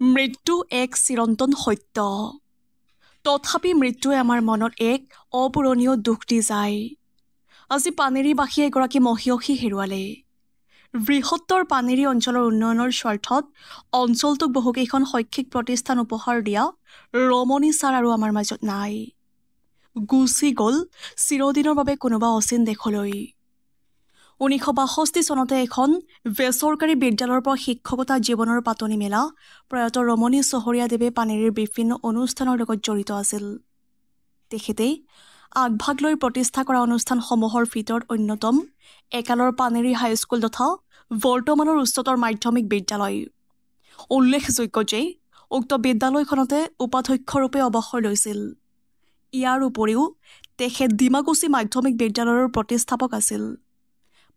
মৃত্যু এক চিৰন্তন সত্য। তথাপি মৃত্যুৱে আমাৰ মনত এক অপূৰণীয় দুখ দি যায়। আজি পানেৰীবাসীয়ে এগৰাকী মহিয়সী হেৰুৱালে। বৃহত্তৰ পানেৰী অঞ্চলৰ উন্নয়নৰ স্বাৰ্থত অঞ্চলটোক বহুকেইখন শৈক্ষিক প্ৰতিষ্ঠান উপহাৰ দিয়া ৰমণী ছাৰ আৰু আমাৰ মাজত নাই। গুচি গ'ল চিৰদিনৰ বাবে কোনোবা অচিন দেশলৈ। 1962 চনতে এখন বেচৰকাৰী বিদ্যালয়ৰ পৰা শিক্ষকতা জীৱনৰ পাতনি মেলা প্ৰয়াত ৰমণী চহৰীয়াদেৱে পানেৰীৰ বিভিন্ন অনুষ্ঠানৰ লগত জড়িত আছিল। তেখেতে আগভাগ লৈ প্ৰতিষ্ঠা কৰা অনুষ্ঠানসমূহৰ ভিতৰত অন্যতম একালৰ পানেৰী হাইস্কুল তথা বৰ্তমানৰ উচ্চতৰ মাধ্যমিক বিদ্যালয়। উল্লেখযোগ্য যে উক্ত বিদ্যালয়খনতে উপাধ্যক্ষৰূপে অৱসৰ লৈছিল। ইয়াৰ উপৰিও তেখেত ডিমাকুচি মাধ্যমিক বিদ্যালয়ৰ প্ৰতিষ্ঠাপক আছিল।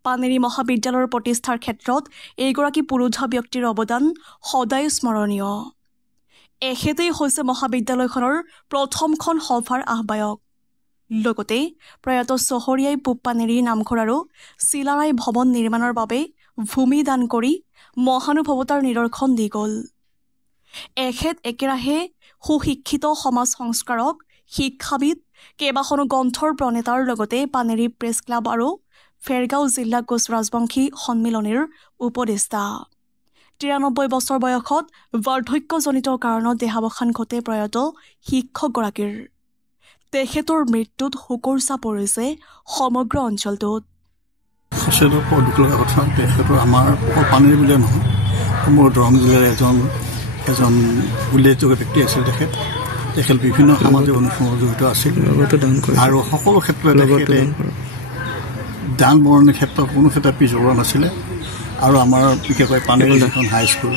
পানেৰী মহাবিদ্যালয়ৰ প্ৰতিষ্ঠাৰ ক্ষেত্ৰত এইগৰাকী পুৰুষা ব্যক্তিৰ অৱদান সদায় স্মৰণীয়। এখেতেই হৈছে মহাবিদ্যালয়খনৰ প্ৰথমখন সভাৰ আহ্বায়ক। লগতে প্ৰয়াত চহৰীয়াই পূব পানেৰী নামঘৰ আৰু চিলাৰায় ভৱন নিৰ্মাণৰ বাবে ভূমি দান কৰি মহানুভৱতাৰ নিদৰ্শন দি গ'ল। এখেত একেৰাহে সুশিক্ষিত সমাজ সংস্কাৰক, শিক্ষাবিদ, কেইবাখনো গ্ৰন্থৰ প্ৰণেতাৰ লগতে পানেৰী প্ৰেছ ক্লাব আৰু ফেৰগাঁও জিলা কোচ ৰাজবংশী সন্মিলনীৰ উপদেষ্টা। 93 বছৰ বয়সত বাৰ্ধক্যজনিত কাৰণত দেহাৱসান ঘটে প্ৰয়াত শিক্ষকগৰাকীৰ। তেখেতৰ মৃত্যুত শোকৰ ছাপ পৰিছে সমগ্ৰ অঞ্চলটোত। তেখেতৰ আমাৰ পানেৰী বুলিয়ে নহয়, মোৰ দৰং জিলাৰ এজন উল্লেখযোগ্য ব্যক্তি আছিল। তেখেত বিভিন্ন সামাজিক অনুষ্ঠানত জড়িত আছিল আৰু সকলো ক্ষেত্ৰতে দান বৰণৰ ক্ষেত্ৰত কোনো ক্ষেত্ৰত পিছপৰা নাছিলে। আৰু আমাৰ বিশেষকৈ পানেৰী যিখন হাইস্কুল,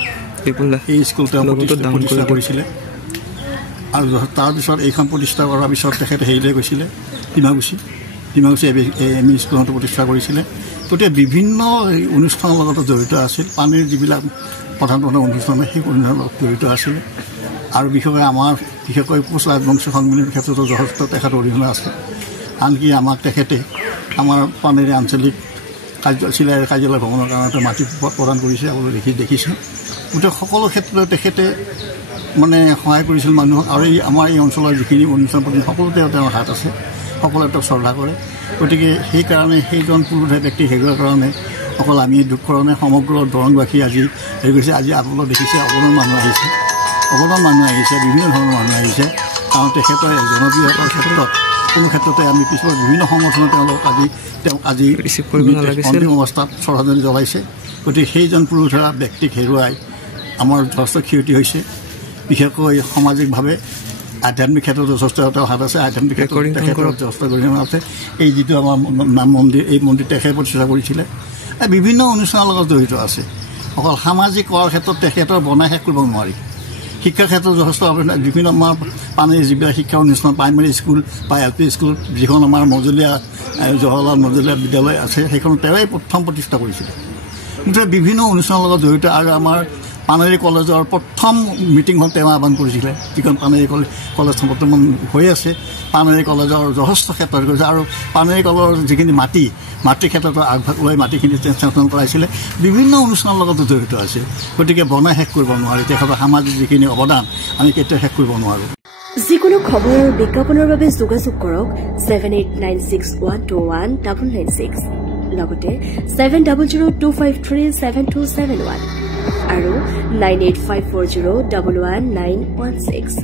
এই স্কুল তেওঁ প্ৰতিষ্ঠা কৰিছিলে। আৰু তাৰপিছত এইখন প্ৰতিষ্ঠা কৰাৰ পিছত তেখেতে হেৰিলৈ গৈছিলে ডিমাকুচি এম ই স্কুলতো প্ৰতিষ্ঠা কৰিছিলে। গতিকে বিভিন্ন অনুষ্ঠানৰ লগত জড়িত আছিল। পানেৰীৰ যিবিলাক প্ৰধান অনুষ্ঠান সেই অনুষ্ঠানৰ লগত জড়িত আছিলে। আৰু বিশেষকৈ কোচ ৰাজবংশী সন্মিলনীৰ ক্ষেত্ৰতো যথেষ্ট তেখেতৰ অৰিহণা আছে। আনকি তেখেতে আমাৰ পানেৰী আঞ্চলিক কাৰ্যালয় ভ্ৰমণৰ কাৰণে মাটি প্ৰদান কৰিছে, আপোনালোকে দেখিছে। গতিকে সকলো ক্ষেত্ৰতে তেখেতে সহায় কৰিছিল মানুহক। আৰু আমাৰ এই অঞ্চলৰ যিখিনি অনুষ্ঠান প্ৰতিষ্ঠান সকলোতে তেওঁৰ হাত আছে, সকলোৱে তেওঁক শ্ৰদ্ধা কৰে। গতিকে সেইকাৰণে সেইজন পুৰুষাই ব্যক্তি হেৰুৱাৰ কাৰণে অকল আমি দুখ কৰা নাই, সমগ্ৰ দৰংবাসী আজি হেৰি কৰিছে। আজি আপোনালোকে দেখিছে অগণন মানুহ আহিছে, বিভিন্ন ধৰণৰ মানুহ আহিছে। কাৰণ তেখেতৰ জনপ্ৰিয়তাৰ ক্ষেত্ৰত কোনো ক্ষেত্ৰতে আমি পিছৰ বিভিন্ন সংগঠনে তেওঁক আজি অন্তিম অৱস্থাত শ্ৰদ্ধাঞ্জলি জ্বলাইছে। গতিকে সেইজন পুৰুষা ব্যক্তিক হেৰুৱাই আমাৰ যথেষ্ট ক্ষতি হৈছে। বিশেষকৈ সামাজিকভাৱে আধ্যাত্মিক ক্ষেত্ৰত যথেষ্ট তেওঁ হাত আছে, আধ্যাত্মিক ক্ষেত্ৰত তেখেতৰ যথেষ্ট গৰিমা আছে। এই যিটো আমাৰ নাম মন্দিৰ, এই মন্দিৰ তেখেতে প্ৰতিষ্ঠা কৰিছিলে। বিভিন্ন অনুষ্ঠানৰ লগত জড়িত আছে। অকল সামাজিক কৰাৰ ক্ষেত্ৰত তেখেতৰ বনাই শেষ কৰিব নোৱাৰি। শিক্ষাৰ ক্ষেত্ৰত যথেষ্ট বিভিন্ন আমাৰ পানেৰীৰ যিবিলাক শিক্ষা অনুষ্ঠান, প্ৰাইমেৰী স্কুল বা LP স্কুল, যিখন আমাৰ জৱাহৰলাল মজলীয়া বিদ্যালয় আছে, সেইখন তেওঁই প্ৰথম প্ৰতিষ্ঠা কৰিছিলে। মুঠতে বিভিন্ন অনুষ্ঠানৰ লগত জড়িত। আৰু আমাৰ পানেৰী কলেজৰ প্ৰথম মিটিংখন তেওঁ আহ্বান কৰিছিলে, যিখন পানেৰী কলেজখন বৰ্তমান হৈ আছে। পানেৰী কলেজৰ যথেষ্ট ক্ষেত্ৰত কৰিছে। আৰু পানেৰী কলেজৰ যিখিনি মাটিৰ ক্ষেত্ৰত আগভাগ লৈ মাটিখিনি চেংচন কৰাইছিলে। বিভিন্ন অনুষ্ঠানৰ লগত জড়িত আছে। গতিকে বনাই শেষ কৰিব নোৱাৰি। তেখেতৰ সামাজিক যিখিনি অৱদান আমি কেতিয়াও শেষ কৰিব নোৱাৰোঁ। যিকোনো খবৰ আৰু বিজ্ঞাপনৰ বাবে যোগাযোগ কৰক 7896121996, লগতে 7002537271 আৰু 9854011916।